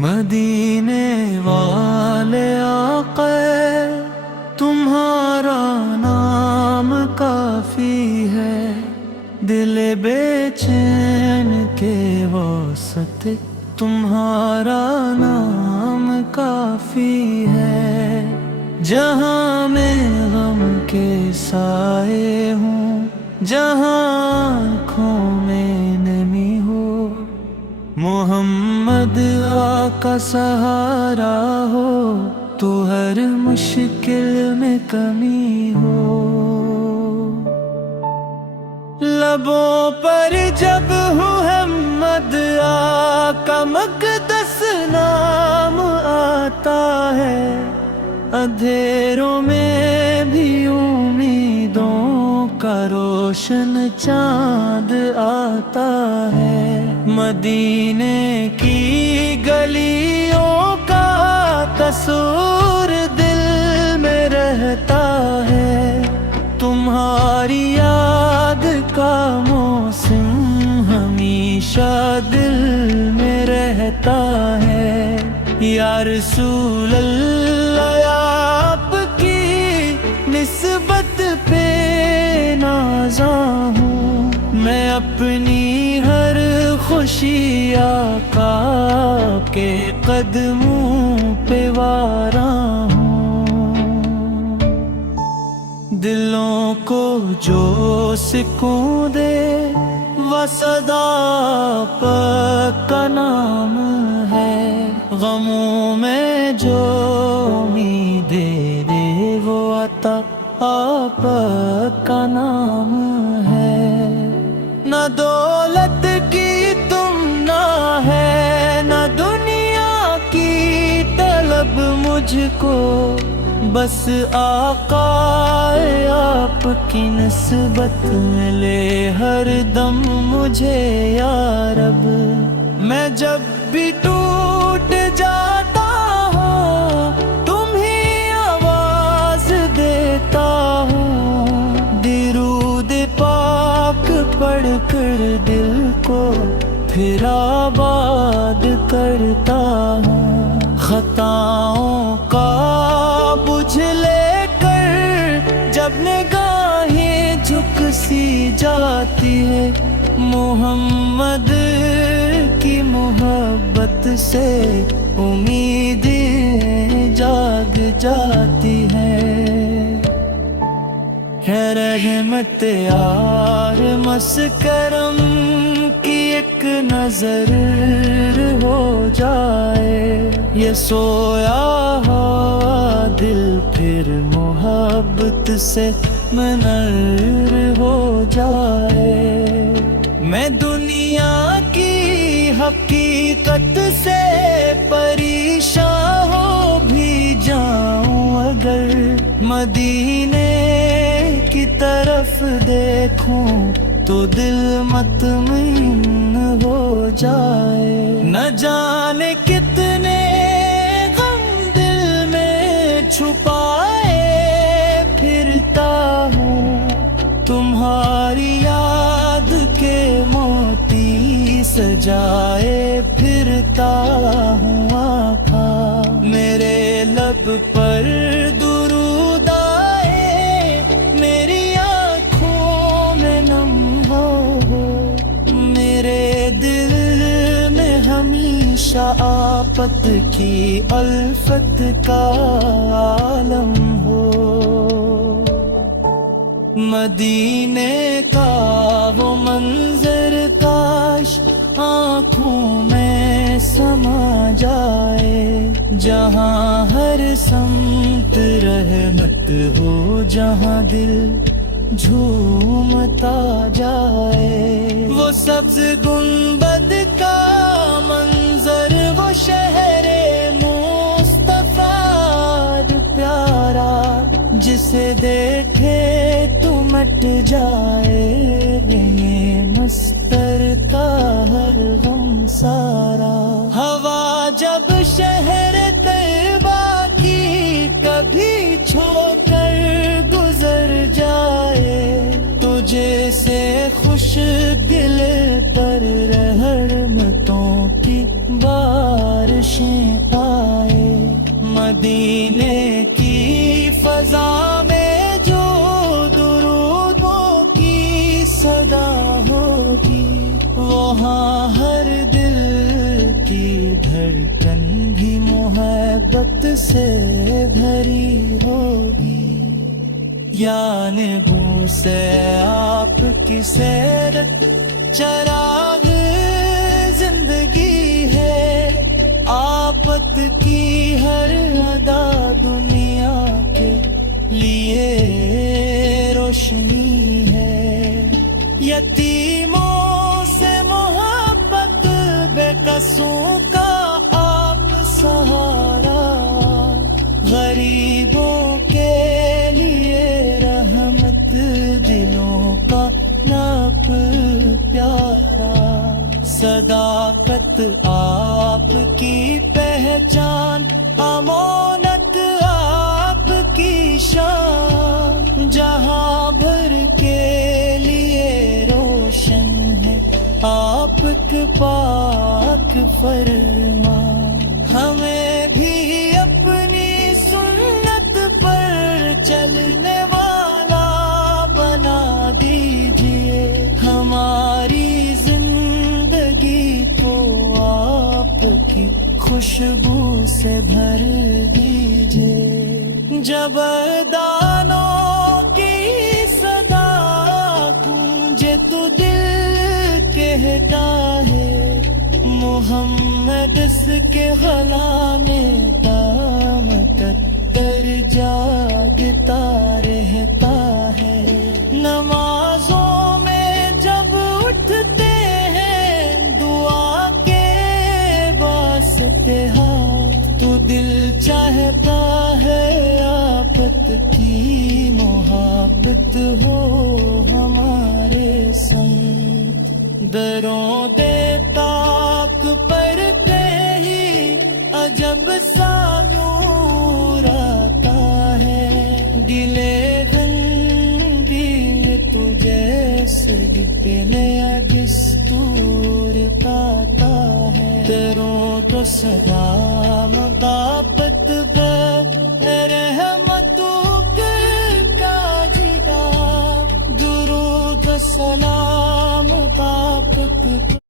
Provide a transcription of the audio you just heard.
مدینے والے آقا تمہارا نام کافی ہے، دل بے چین کے واسطے تمہارا نام کافی ہے۔ جہاں میں غم کے سائے ہوں، جہاں آنکھوں میں نمی ہو، محمد آقا سہارا ہو، تو ہر مشکل میں کمی ہو۔ لبوں پر جب محمد آقا مقدس نام آتا ہے، اندھیروں میں بھی امیدوں کا روشن چاند آتا ہے۔ مدینے کی گلیوں کا تصور دل میں رہتا ہے، تمہاری یاد کا موسم ہمیشہ دل میں رہتا ہے۔ یا رسول اللہ، آپ کی نسبت پہ نازاں ہوں، میں اپنی ہر خوشی آقا کے قدموں پہ واراں ہوں۔ دلوں کو جو سکون دے وہ صداقت کا نام ہے، غموں میں جو امید دے وہ عطا آپ کا نام ہے۔ نہ دولت کی تمنا ہے، نہ دنیا کی طلب مجھ کو، بس آقا آپ کی نسبت ملے ہر دم مجھے یا رب۔ میں جب بھی ٹوٹ جاتا ہوں، تم ہی آواز دیتا ہوں، درود پاک پڑھ کر دل کو پھر آباد کرتا ہوں۔ خطاؤں کا بجھ لے کر جب نگاہیں جھک سی جاتی ہے، محمد کی محبت سے امیدیں جاگ جاتی ہیں۔ ہے رحمت یار مسکرم کی ایک نظر ہو جائے، یہ سویا ہوا دل پھر محبت سے منر ہو جائے۔ میں دنیا کی حقیقت سے پریشان ہو بھی جاؤں، اگر مدینے کی طرف دیکھوں تو دل مطمئن ہو جائے۔ نہ جانے کتنے غم دل میں چھپائے پھرتا ہوں، تمہاری یاد کے موتی سجائے پھرتا ہوں آقا۔ میرے لب پر درود آئے، میری آنکھوں میں نم ہو، میرے دل میں ہمیشہ آفت کی الفت کا عالم ہو۔ مدینے کا وہ منظر کاش آنکھوں میں سما جائے، جہاں ہر سمت رحمت ہو، جہاں دل جھومتا جائے۔ وہ سبز گنبد کا منظر، وہ شہر مصطفیٰ پیارا، جسے دیکھے تو مٹ جائے یہ مستر کا ہر مشکل پر رحمتوں کی بارشیں آئے، مدینے کی فضا میں جو درودوں کی صدا ہوگی، وہاں ہر دل کی دھڑکن بھی محبت سے بھری ہوگی۔ یعنی بو سے آپ کی سیرت چراغ زندگی ہے، آفت کی ہر ادا دنیا کے لیے روشنی ہے۔ یتیموں سے محبت، بے قصوں کا آپ سہارا، غریبوں کے لیے رحمت، دلوں کا ناپ پیارا، صداقت آپ کی پہچان، امانت آپ کی شان، جہاں بھر کے لیے روشن ہے آپ کا پاک فرمان۔ ہمیں بھی اپنی سنت پر چلنے والا بنا دیجئے، ہماری زندگی کو آپ کی خوشبو سے بھر دیجئے۔ جب دانوں کی صدا گونجے تو دل کہتا ہے، محمد اس کے غلا میں دام کتر جاگتا رہتا ہے۔ نمازوں میں جب اٹھتے ہیں دعا کے واسطے ہاتھ، تو دل چاہتا ہے آفت کی محبت ہو ہمارے سنگ۔ دروں دے تاک پر کہیں عجب سا نور آتا ہے، دلے غندی تجھے سری پہ نیا دستور پاتا ہے۔ دروں تو سدا